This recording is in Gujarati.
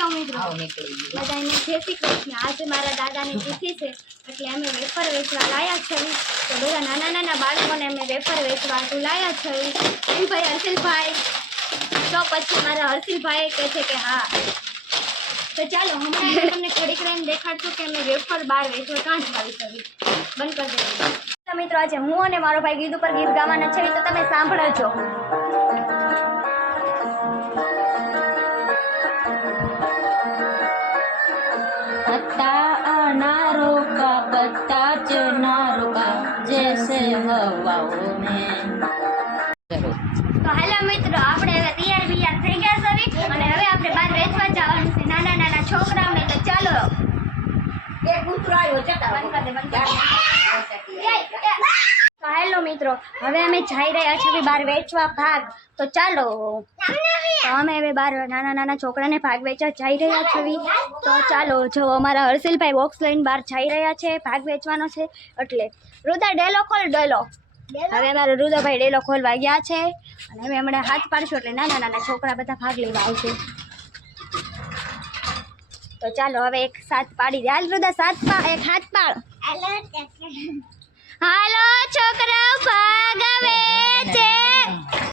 હાલો મિત્રો બધાને જય શ્રી કૃષ્ણ। આજે મારા દાદાની તિથિ છે એટલે અમે વેફર વેચવા લાયા છે। તો બધા નાના નાના બાળકોને અમે વેફર વેચવા લાયા છે। એમ ભાઈ હર્ષિલભાઈ, તો પછી મારા હર્ષિલભાઈ કહે છે કે હા। તો ચાલો હમણાં હું તમને ઘડીક રહીને દેખાડશું કે અમે વેફર બહાર વેચવા કાં જ આવી છે। બંધ કરી દેજો। તો મિત્રો આજે હું અને મારો ભાઈ ગીત ઉપર ગીત ગાવાના છે, તો તમે સાંભળજો। पत्ता अनारों का पत्ता चनारों का जैसे हवाओं में। તો હાલો મિત્રો, આપણે હવે તૈયાર બિયાર થઈ ગયા છે અને હવે આપણે બહાર વેચવા જવાનું છે નાના નાના છોકરાઓને। તો ચાલો તો હાલો મિત્રો, હવે અમે જઈ રહ્યા છીએ બહાર વેચવા ભાગ। તો ચાલો, તો અમે હવે બહાર નાના નાના છોકરાને ભાગ વેચવા જઈ રહ્યા છીએ। તો ચાલો, જો અમારા હર્ષિલભાઈ બોક્સ લઈને બહાર જઈ રહ્યા છે, ભાગ વેચવાનો છે એટલે। રુદા ડેલો ખોલ, ડેલો। હવે અમારા રુદાભાઈ ડેલો ખોલવા ગયા છે અને હવે હમણાં હાથ પાડશું એટલે નાના નાના છોકરા બધા ભાગ લેવા આવશે। તો ચાલો હવે એક સાથ પાડી દે। હાલ રુદા, સાથ પા, એક હાથ પાડ। હાલો છોકરાઓ, ભાગ આવે છે।